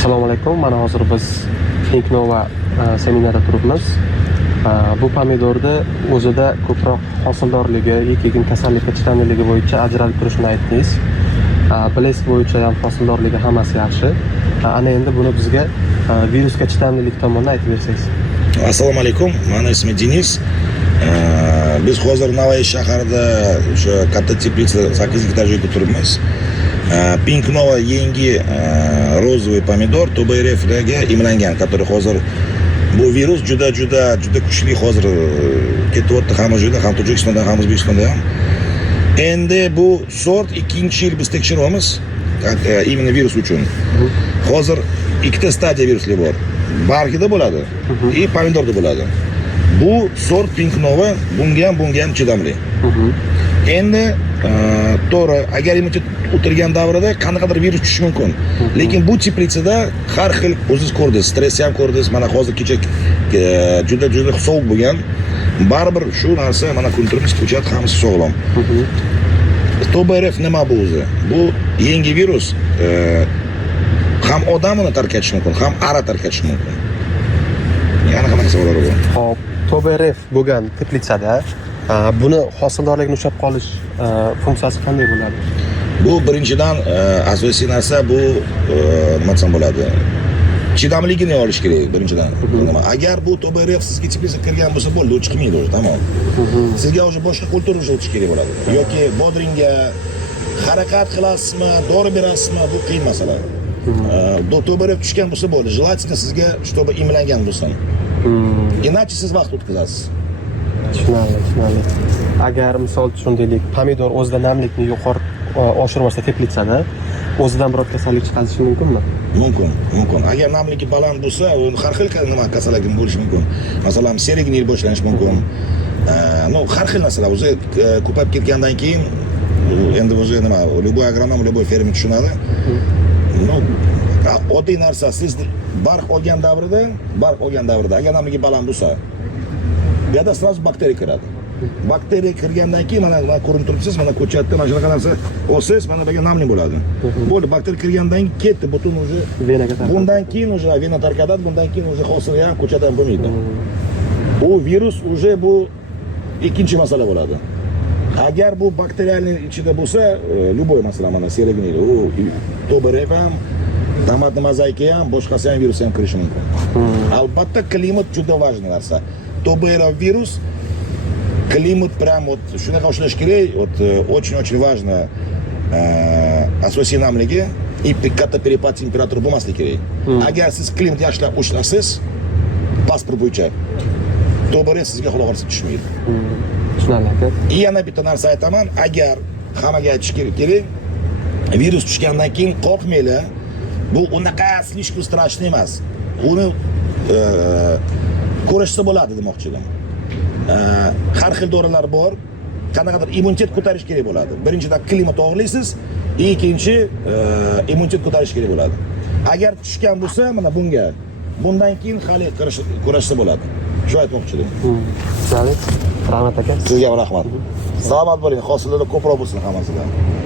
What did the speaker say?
Assalomu alaykum. Mana hozir biz Pinknova seminarida turibmiz. Bu pomidorda o'zida ko'proq hosildorligi, keyin kasallikka chidamliligi bo'yicha ajralib turishini aytdingiz. Blesk bo'yicha ham hosildorligi hammasi yaxshi. Ana endi buni bizga virusga chidamlilik tomonidan aytib bersangiz. Assalomu alaykum. Meni ismim Deniz. Biz hozir Navoiy shahrida o'sha katta teplitsa 8 etajda turibmiz. Pinknova yangi розовый pomidor TBRF'ga emlangan, который hozir bu virus juda kuchli hozir ketyapti hamma joyda, ham Tojikistonda, ham O'zbekistonda ham. Endi bu sort 2-yil biz tekshiryapmiz, именно virus uchun. Hozir ikkita stadiya virusli bor. Bargida bo'ladi, и pomidorda bo'ladi. Bu sort Pinknova bunga ham chidamli. Endi to'g'ri, agar immunitet o'tirgan davrida qanaqadir virus tushishi mumkin. Lekin bu teplitsada har xil o'zingiz ko'rdingiz, stress ham ko'rdingiz. Mana hozir kecha juda sovuq bo'lgan. Baribir shu narsa mana kuntirimiz ko'chat hammasi sog'lom. TBRF nima bu o'zi? Bu yangi virus ham odamni tarqatishi mumkin, ham ara tarqatishi mumkin. Yana qanaqa savollar bor? Xo'p, TBRF bo'lgan teplitsada buni hosildorlikni ushlab qolish funksiyasi qanday bo'ladi? Bu birinchidan asosiy narsa bu nima desam bo'ladi? Chidamligini olish kerak birinchidan. Agar bu TBRF sizga teplitsa kirgan bo'lsa bo'ldi, u chiqmaydi o'zi, tamom. Sizga o'zi boshqa kultura o'tish kerak bo'ladi. Yoki bodringga harakat qilasizmi, dori berasizmi, bu qiyin masala. TBRF tushgan bo'lsa bo'ldi. Желательно sizga чтобы emlangan bo'lsin. Iначе siz vaqt o'tkazasiz. Tushunarli. Agar misol uchun deylik, pomidor o'zida namlikni yuqori oshirmasa teplitsada o'zidan biror kasallik chiqarishi mumkinmi? Mumkin. Agar namligi baland bo'lsa, u har xil nima kasallik bo'lishi mumkin. Masalan, serigniy boshlanishi mumkin. Har xil narsalar o'zi ko'payib ketgandan keyin endi o'zi nima, любой agronom, любой fermer tushunadi. Oddiy narsa, siz barq olgan davrida agar namligi baland bo'lsa, bu yerda sразу bakteriya kiradi. Bakteriya kirgandan keyin mana ko'rinib turibsiz, mana ko'chatda mana shunaqa narsa olsangiz, mana bu yerga namlik bo'ladi. Bo'ldi, bakteriya kirgandan keyin ketdi, butun o'zi venaga tarqadi. Bundan keyin o'zi vena tarqatadi, bundan keyin o'zi hosilga ham ko'chatda ham bo'lmaydi. Bu virus o'zi bu ikkinchi masala bo'ladi. Agar bu bakteriyaning ichida bo'lsa, любой masalan mana serigniy, u TBRF ham, tomatni mozaika ham, boshqasi ham virus ham kirishi mumkin. Albatta, klimat juda важный narsa. TBRF virus климат прям вот shunaqa ushlash kerak, вот очень важно asosiy namligi и katta перепад temperaturi bo'lmasligi kerak. Agar siz klimat yaxshilab ushlasangiz, pasport bo'yicha TBRF sizga xudo xolisa tushmaydi. Tushunarli. Yana bitta narsa aytaman, agar hammaga aytish kerak, virus tushgandan keyin qo'rqmanglar. Bu unaqa слишком страшный emas. Uni ko'rishsa bo'ladi demoqchiman. Har xil dorilar bor. Qanaqadir immunitet ko'tarish kerak bo'ladi. Birinchidan klimat o'g'irlaysiz, ikkinchi immunitet ko'tarish kerak bo'ladi. Agar tushgan bo'lsa, mana bundan keyin hali kurashsa bo'ladi. Shu aytmoqchidim. Rahmat aka. Sizga rahmat. Salomat bo'ling, hosillar ko'proq bo'lsin hammasidan.